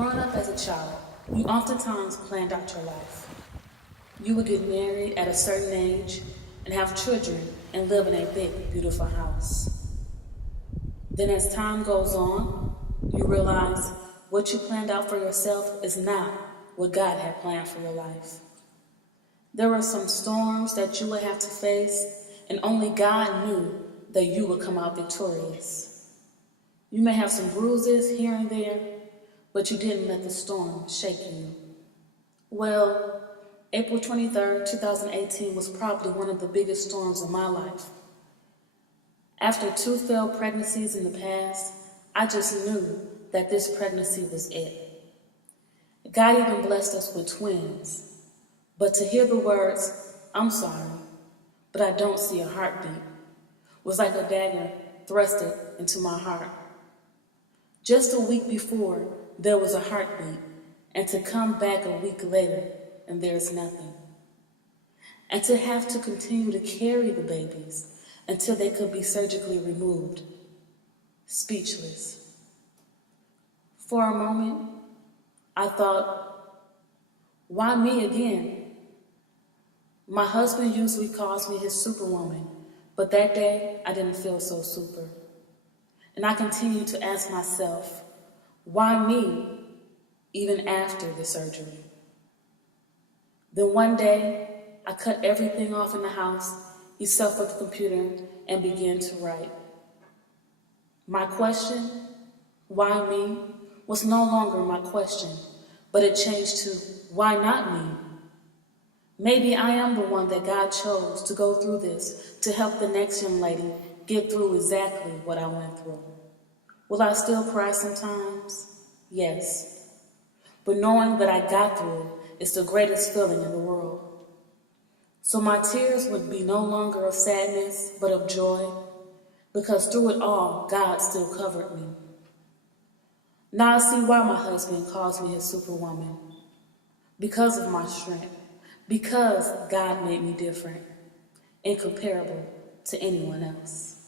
Growing up as a child, you oftentimes planned out your life. You would get married at a certain age and have children and live in a big, beautiful house. Then as time goes on, you realize what you planned out for yourself is not what God had planned for your life. There were some storms that you would have to face, and only God knew that you would come out victorious. You may have some bruises here and there, but you didn't let the storm shake you. Well, April 23rd, 2018 was probably one of the biggest storms of my life. After 2 failed pregnancies in the past, I just knew that this pregnancy was it. God even blessed us with twins. But to hear the words, "I'm sorry, but I don't see a heartbeat," was like a dagger thrusted into my heart. Just a week before, there was a heartbeat, and to come back a week later, and there's nothing. And to have to continue to carry the babies until they could be surgically removed. Speechless. For a moment, I thought, why me again? My husband usually calls me his superwoman, but that day I didn't feel so super. And I continued to ask myself, why me, even after the surgery? Then one day, I cut everything off in the house, except for the computer, and began to write. My question, why me, was no longer my question, but it changed to, why not me? Maybe I am the one that God chose to go through this to help the next young lady get through exactly what I went through. Will I still cry sometimes? Yes. But knowing that I got through it is the greatest feeling in the world. So my tears would be no longer of sadness, but of joy, because through it all, God still covered me. Now I see why my husband calls me his superwoman. Because of my strength. Because God made me different, incomparable to anyone else.